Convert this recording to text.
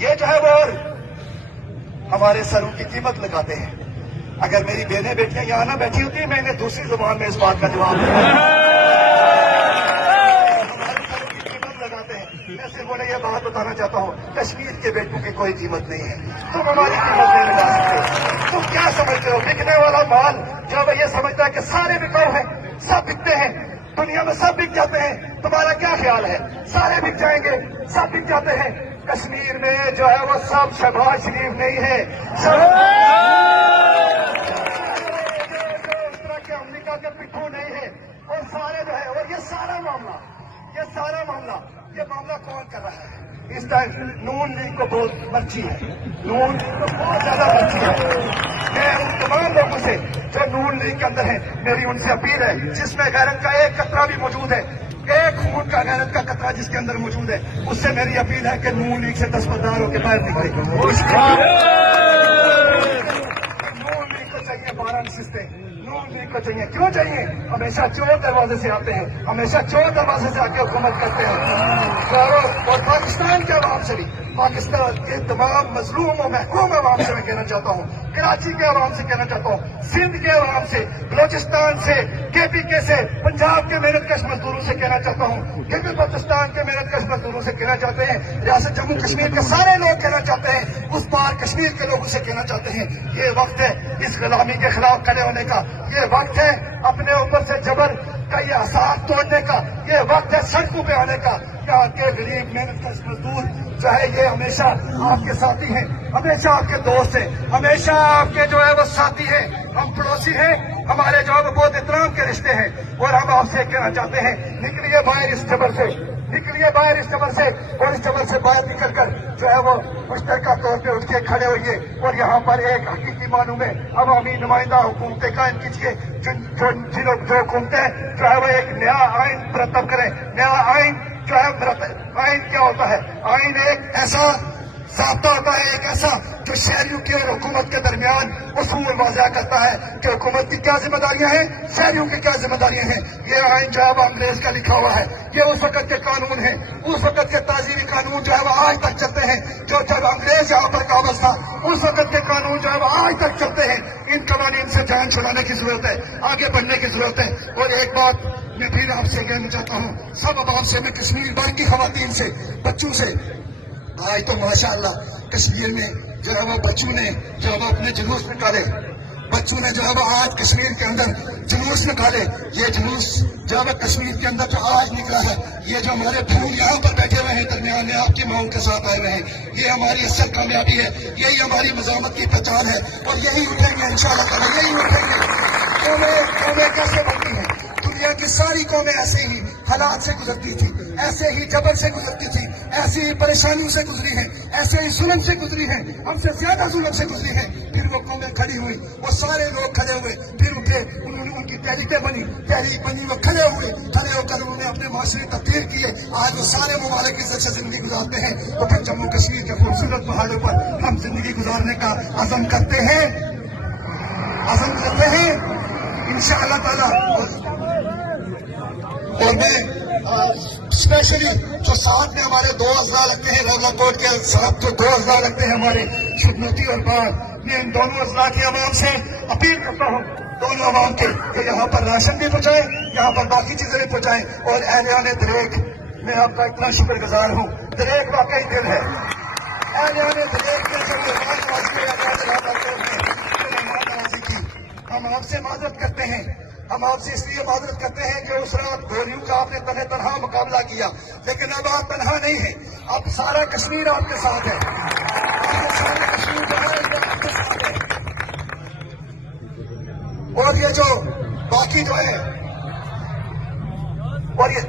یہ جو ہے وہ ہمارے سروں کی قیمت لگاتے ہیں. اگر میری بہنیں بیٹیاں یہاں نہ بیٹھی ہوتی میں انہیں دوسری زبان میں اس بات کا جواب دیا. ہمارے سروں کی قیمت لگاتے ہیں. میں صرف انہیں یہ بات بتانا چاہتا ہوں کشمیر کے بیٹوں کی کوئی قیمت نہیں ہے. تم ہماری قیمت نہیں لگا سکتے. تم کیا سمجھتے ہو بکنے والا مال جب یہ سمجھتا ہے کہ سارے بکاؤ ہیں سب بکتے ہیں دنیا میں سب بک جاتے ہیں تمہارا کیا خیال ہے سارے بک جائیں گے سب بک جاتے ہیں. کشمیر میں جو ہے وہ سب شہباز شریف نہیں ہے امریکہ کے پٹھو نہیں ہے اور سارے جو ہے اور یہ سارا معاملہ کون کر رہا ہے. اس ٹائم نون لیگ کو بہت مرچی ہے نون لیگ کو بہت زیادہ مرچی ہے. میں ان تمام لوگوں سے جو نون لیگ کے اندر ہیں میری ان سے اپیل ہے جس میں غیرت کا ایک قطرہ بھی موجود ہے ایک خون کا غیرت کا قطرہ جس کے اندر موجود ہے اس سے میری اپیل ہے کہ نون لیگ سے دستبردار ہو کے باہر نکلے. نون لیگ کو چاہیے 12 نشستیں نون لیگ کو چاہیے کیوں چاہیے ہمیشہ چور دروازے سے آتے ہیں ہمیشہ چور دروازے سے آ کے حکومت کرتے ہیں. اور پاکستان کے عوام سے بھی پاکستان کے تمام مظلوم و محروم عوام سے میں کہنا چاہتا ہوں کراچی کے عوام سے کہنا چاہتا ہوں سندھ کے عوام سے بلوچستان سے KPK سے پنجاب کے محنت کش مزدوروں سے کہنا چاہتا ہوں گلگت بلتستان کے محنت کش مزدوروں سے کہنا چاہتے ہیں ریاست جموں کشمیر کے سارے لوگ کہنا چاہتے ہیں اس پار کشمیر کے لوگوں سے کہنا چاہتے ہیں یہ وقت ہے اس غلامی کے خلاف کھڑے ہونے کا. یہ وقت ہے اپنے اوپر سے جبر کا یہ احساس توڑنے کا. یہ وقت ہے سڑکوں پہ آنے کا. یہاں کے غریب محنت کش مزدور جو ہے یہ ہمیشہ آپ کے ساتھی ہیں ہمیشہ آپ کے دوست ہیں ہمیشہ آپ کے جو ہے وہ ساتھی ہیں ہم پڑوسی ہیں ہمارے جو ہے وہ بہت احترام کے رشتے ہیں. اور ہم آپ سے کہنا چاہتے ہیں نکلیے باہر اس جبر سے اور اس جبر سے باہر نکل کر جو ہے وہ مشترکہ طور پہ اٹھ کے کھڑے ہوئیے اور یہاں پر ایک حقیقی معنوں میں عوامی نمائندہ حکومتیں قائم کیجیے جو حکومتیں جو ہے وہ ایک نیا آئین مرتب کریں. نیا آئین جو ہے آئین کیا ہوتا ہے آئین ایک ایسا ضابطہ ہوتا ہے ایک ایسا جو شہریوں کی اور حکومت کے درمیان اصول واضح کرتا ہے کہ حکومت کی کیا ذمہ داریاں ہیں شہریوں کی کیا ذمہ داریاں ہیں. یہ آئین جو ہے وہ انگریز کا لکھا ہوا ہے یہ اس وقت کے قانون ہیں اس وقت کے تعزیری قانون جو ہے وہ آج تک چلتے ہیں جو جب انگریز یہاں پر قابض تھا اس وقت کے قانون جو ہے وہ آج تک چلتے ہیں. ان قوانین سے جان چھڑانے کی ضرورت ہے آگے بڑھنے کی ضرورت ہے. اور ایک بات میں پھر آپ سے کہنا چاہتا ہوں سب عوام سے میں کشمیر بھر کی خواتین سے بچوں سے آج تو ماشاءاللہ کشمیر میں جو ہے وہ بچوں نے جو ہے وہ اپنے جلوس نکالے بچوں نے جو ہے وہ آج کشمیر کے اندر جلوس نکالے. یہ جلوس جو ہے وہ کشمیر کے اندر جو آج نکلا ہے یہ جو ہمارے پھول یہاں پر بیٹھے ہوئے ہیں درمیان میں آپ کی ماؤں کے ساتھ آئے ہوئے ہیں یہ ہماری اصل کامیابی ہے یہی ہماری مزاحمت کی پہچان ہے اور یہی اٹھیں گے انشاءاللہ تعالیٰ یہی اٹھیں گے. قومیں کیسے بنتی ہیں دنیا کی ساری قومیں ایسے ہی حالات سے گزرتی تھی ایسے ہی جبر سے گزرتی تھی ایسی ہی پریشانیوں سے گزری ہیں ایسے ہی ظلم سے گزری ہیں ہم سے زیادہ ظلم سے گزری ہیں. پھر وہ قومیں کھڑی ہوئی وہ سارے لوگ کھڑے ہوئے پھر اٹھے انہوں نے ان کی تحریکیں تحریک بنی وہ کھڑے ہو کر انہوں نے اپنے معاشرے تبدیل کیے. آج وہ سارے ممالک عزت سے زندگی گزارتے ہیں تو پھر جموں کشمیر کے خوبصورت پہاڑوں پر ہم زندگی گزارنے کا عزم کرتے ہیں انشاءاللہ تعالیٰ. اور میں اسپیشلی جو ساتھ میں ہمارے 2 اضلاع لگتے ہیں راولا کوٹ کے ساتھ جو 2 اضلاع لگتے ہیں ہمارے شدنوتی اور بار میں ان دونوں اضلاع کے عوام سے اپیل کرتا ہوں دونوں عوام کے کہ یہاں پر راشن بھی پہنچائیں یہاں پر باقی چیزیں بھی پہنچائیں. اور اہلیان دریک میں آپ کا اتنا شکر گزار ہوں دریک واقعی دل ہے اہلیان دریک کے جو ہم آپ سے معذرت کرتے ہیں ہم آپ سے اس لیے معذرت کرتے ہیں کہ اس رات گولیوں کا آپ نے تنہا مقابلہ کیا لیکن اب آپ تنہا نہیں ہیں اب سارا کشمیر آپ کے ساتھ ہے سارا کشمیر جو ہے آپ کے ساتھ ہے. اور یہ جو باقی جو ہے اور یہ